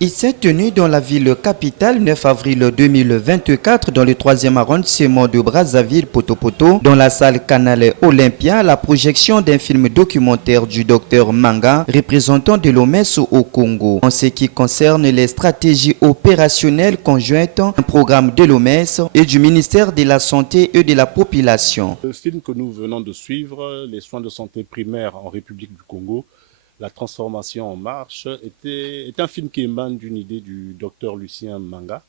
Il s'est tenu dans la ville capitale 9 avril 2024 dans le 3e arrondissement de Brazzaville, Poto-Poto, dans la salle Canal Olympia, la projection d'un film documentaire du Dr Manga, représentant de l'OMS au Congo. En ce qui concerne les stratégies opérationnelles conjointes, un programme de l'OMS et du ministère de la Santé et de la Population. Le film que nous venons de suivre, les soins de santé primaires en République du Congo, la transformation en marche, est un film qui émane d'une idée du docteur Lucien Manga,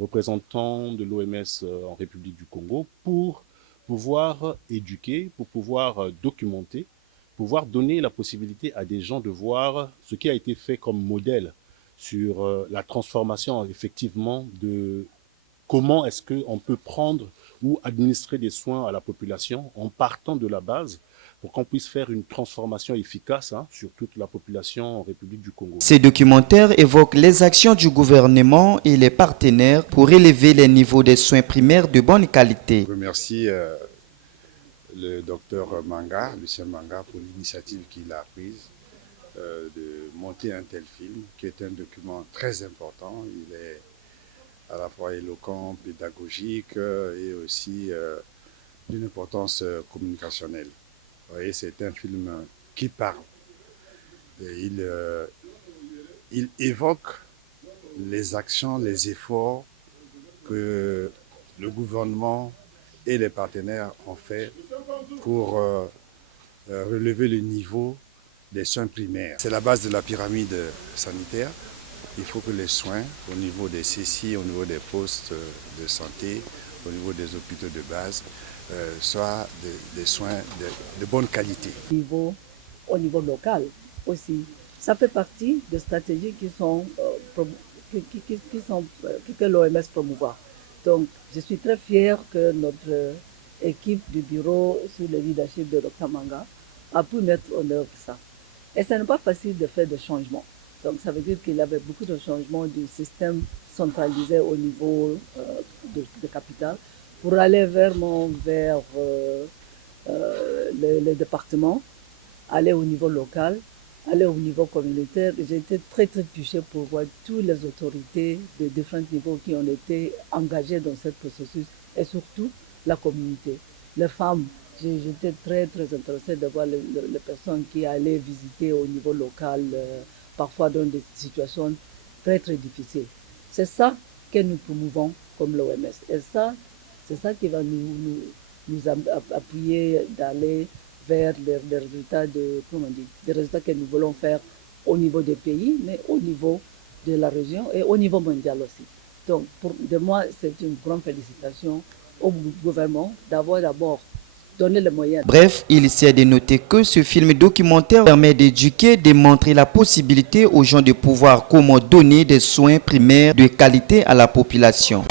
représentant de l'OMS en République du Congo, pour pouvoir éduquer, pour pouvoir documenter, pouvoir donner la possibilité à des gens de voir ce qui a été fait comme modèle sur la transformation effectivement de comment est-ce qu'on peut prendre ou administrer des soins à la population en partant de la base pour qu'on puisse faire une transformation efficace sur toute la population en République du Congo. Ces documentaires évoquent les actions du gouvernement et les partenaires pour élever les niveaux des soins primaires de bonne qualité. Je remercie le docteur Manga, Lucien Manga, pour l'initiative qu'il a prise de monter un tel film, qui est un document très important. Il est à la fois éloquent, pédagogique et aussi d'une importance communicationnelle. Vous voyez, c'est un film qui parle. Et il évoque les actions, les efforts que le gouvernement et les partenaires ont fait pour relever le niveau des soins primaires. C'est la base de la pyramide sanitaire. Il faut que les soins au niveau des CCI, au niveau des postes de santé, au niveau des hôpitaux de base, soient des soins de bonne qualité. Au niveau local aussi, ça fait partie des stratégies que l'OMS promouvoit. Donc, je suis très fière que notre équipe du bureau, sous le leadership de Dr Manga, a pu mettre en œuvre ça. Et ce n'est pas facile de faire des changements. Donc, ça veut dire qu'il y avait beaucoup de changements du système centralisé au niveau de capitale pour aller vers le département, aller au niveau local, aller au niveau communautaire. J'ai été très touchée pour voir toutes les autorités de différents niveaux qui ont été engagées dans ce processus et surtout la communauté. Les femmes, j'étais très intéressée de voir les personnes qui allaient visiter au niveau local, parfois dans des situations très difficiles. C'est ça que nous promouvons comme l'OMS. Et ça, c'est ça qui va nous appuyer d'aller vers les résultats des résultats que nous voulons faire au niveau des pays, mais au niveau de la région et au niveau mondial aussi. Donc, de moi, c'est une grande félicitation au gouvernement d'avoir d'abord donné les moyens. Bref, il s'est de noter que ce film documentaire permet d'éduquer, de montrer la possibilité aux gens de pouvoir comment donner des soins primaires de qualité à la population.